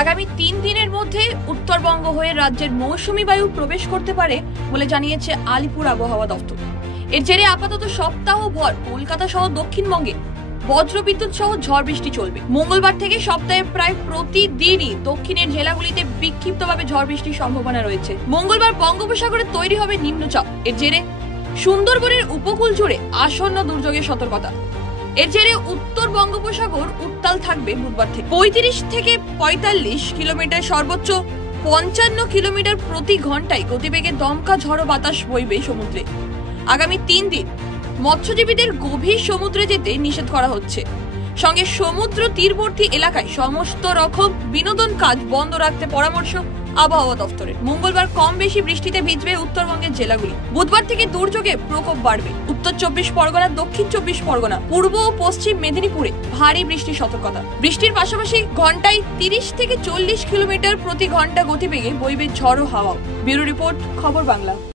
আগামী 3 দিনের মধ্যে উত্তরবঙ্গ হয়ে রাজ্যের মৌসুমী বায়ু প্রবেশ করতে পারে বলে জানিয়েছে আলিপুর আবহাওয়া দফতর। এর জেরে আপাতত সপ্তাহভর কলকাতা সহ দক্ষিণবঙ্গে বজ্রবিদ্যুৎ সহ ঝড় বৃষ্টি চলবে। মঙ্গলবার থেকে সপ্তাহে প্রায় প্রতিদিনই দক্ষিণের জেলাগুলিতে বিক্ষিপ্তভাবে ঝড় বৃষ্টির সম্ভাবনা রয়েছে। মঙ্গলবার বঙ্গোপসাগরে তৈরি হবে নিম্নচাপ, এর জেরে সুন্দরবনের উপকূল জুড়ে আসন্ন দুর্যোগের সতর্কতা। এর জেরে উত্তর বঙ্গোপসাগর উত্তাল থাকবে বুধবার থেকে। 35 থেকে 45 কিলোমিটার, সর্বোচ্চ 55 কিলোমিটার প্রতি ঘন্টায় গতিবেগে দমকা ঝড়ো বাতাস বইবে সমুদ্রে। আগামী 3 দিন মৎস্যজীবীদের গভীর সমুদ্রে যেতে নিষেধ করা হচ্ছে। সঙ্গে সমুদ্র তীরবর্তী এলাকায় সমস্ত রকম বিনোদন কাজ বন্ধ রাখতে পরামর্শ আবহাওয়া দফতরের। মঙ্গলবার কম বেশি বৃষ্টিতে ভিজবে উত্তরবঙ্গের জেলাগুলি। বুধবার থেকে দুর্যোগে প্রকোপ বাড়বে। উত্তর 24 পরগনা, দক্ষিণ 24 পরগনা, পূর্ব ও পশ্চিম মেদিনীপুরে ভারী বৃষ্টির সতর্কতা। বৃষ্টির পাশাপাশি ঘন্টায় 30 থেকে 40 কিলোমিটার প্রতি ঘন্টা গতিবেগে বইবে ঝড়ো হাওয়া। ব্যুরো রিপোর্ট, খবর বাংলা।